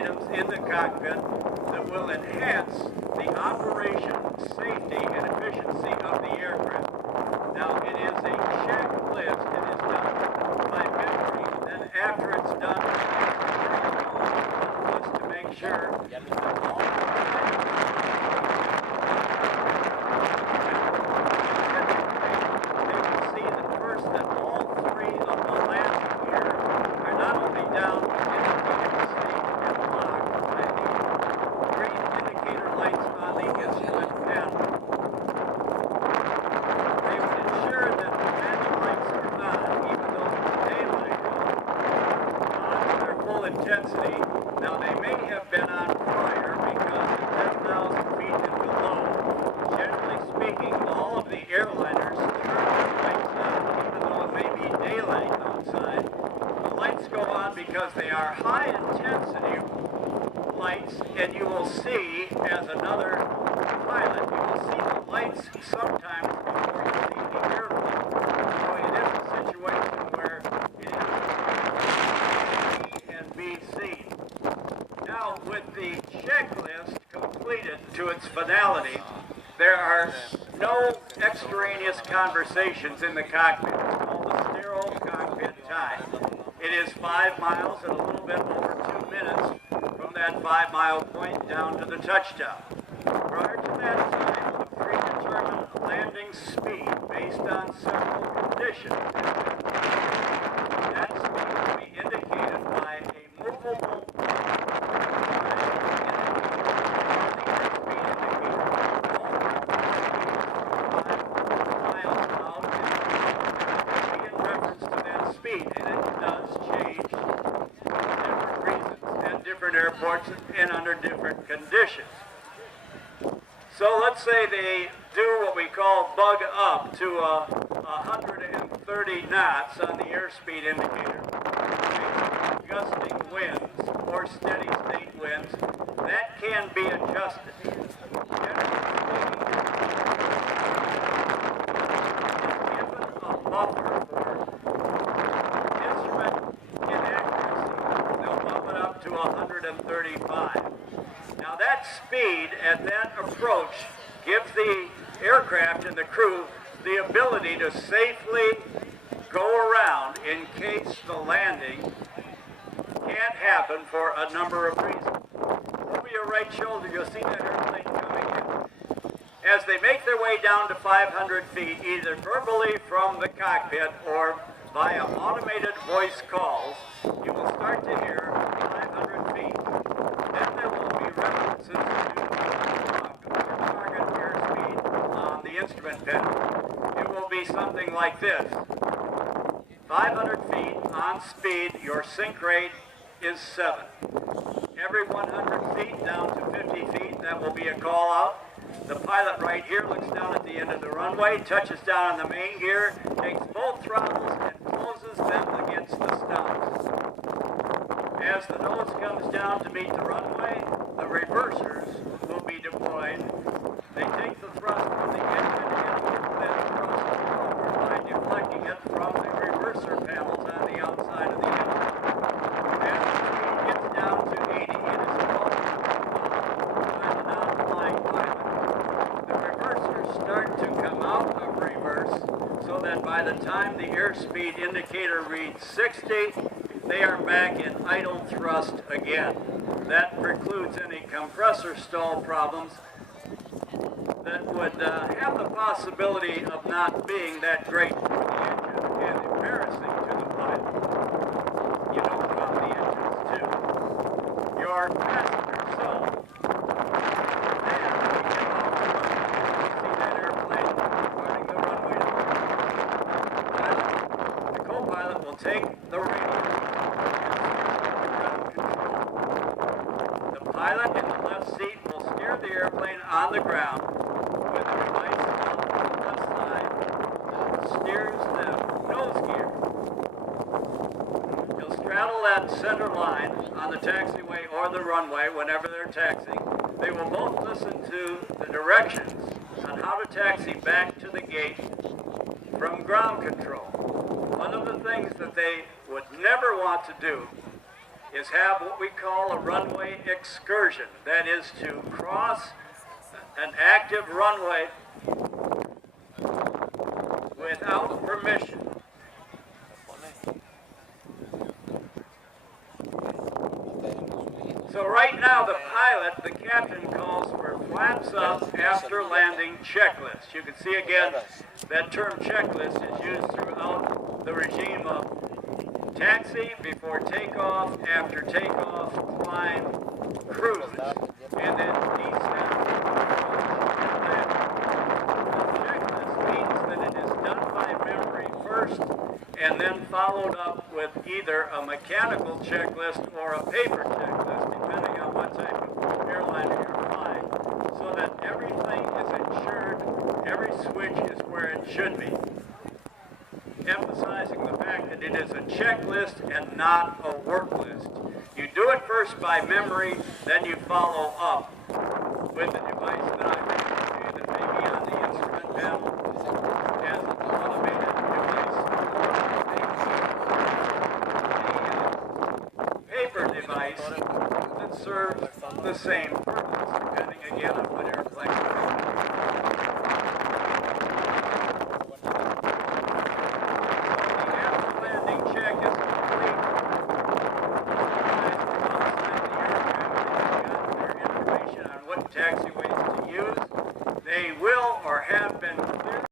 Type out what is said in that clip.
items in the cockpit that will enhance the operation, safety, and efficiency of the aircraft. Now, it is a checklist. It is done by memory. Then after it's done, it's to make sure that all the intensity. Now, they may have been on prior because at 10,000 feet and below, generally speaking, all of the airliners turn the lights on, even though it may be daylight outside. The lights go on because they are high intensity lights, and you will see, as another pilot, you will see the lights sometimes before you see the airplane. So it is a situation where it is BC. Now, with the checklist completed to its finality, there are no extraneous conversations in the cockpit. It's called the sterile cockpit time. It is 5 miles and a little bit over 2 minutes from that 5-mile point down to the touchdown. Prior to that time, a predetermined landing speed based on several conditions. That speed will be indicated by a movable airports and under different conditions. So let's say they do what we call bug up to 130 knots on the airspeed indicator. Gusting winds or steady state winds, that can be adjusted. Generally speaking, given a buffer for instrument inaccuracy, they'll bump it up to 135. Now that speed at that approach gives the aircraft and the crew the ability to safely go around in case the landing can't happen for a number of reasons. Over your right shoulder, you'll see that airplane coming in. As they make their way down to 500 feet, either verbally from the cockpit or via automated voice calls, you will start to hear 500 feet. Then there will be references to target airspeed on the instrument panel. It will be something like this. 500 feet on speed, your sync rate is 7. Every 100 feet down to 50 feet, that will be a call out. The pilot right here looks down at the end of the runway, touches down on the main gear, takes both throttles and closes them against the stops. As the nose comes down to meet the runway, the reversers will be deployed. They take the thrust from the engine and move that thrust forward by deflecting it from the reverser panels on the outside of the engine. As the speed gets down to 80, it is called by the non-flying pilot. The reversers start to come out of reverse so that by the time the airspeed indicator reads 60, they are back in idle thrust again. That precludes any compressor stall problems that would have the possibility of not being that great for the engine and embarrassing to the pilot. You know about the engines too. Your passenger, so then we get off the runway. See that airplane departing the runway. The co-pilot will take the radio. The pilot in the left seat will steer the airplane on the ground with the device on the left side that steers the nose gear. He'll straddle that center line on the taxiway or the runway whenever they're taxiing. They will both listen to the directions on how to taxi back to the gate from ground control. One of the things that they would never want to do is have what we call a runway excursion. That is to cross an active runway without permission. So right now the pilot, the captain, calls for flaps up after landing checklist. You can see again that term checklist is used throughout the regime of taxi, before takeoff, after takeoff, climb, cruise, and then descent. The checklist means that it is done by memory first and then followed up with either a mechanical checklist or a paper checklist, depending on what type of airliner you're flying, so that everything is insured, every switch is where it should be. Emphasizing the fact that it is a checklist and not a work list. You do it first by memory, then you follow up with the device that I mentioned to you that may be on the instrument panel as an automated device. A paper device that serves the same purpose, depending again on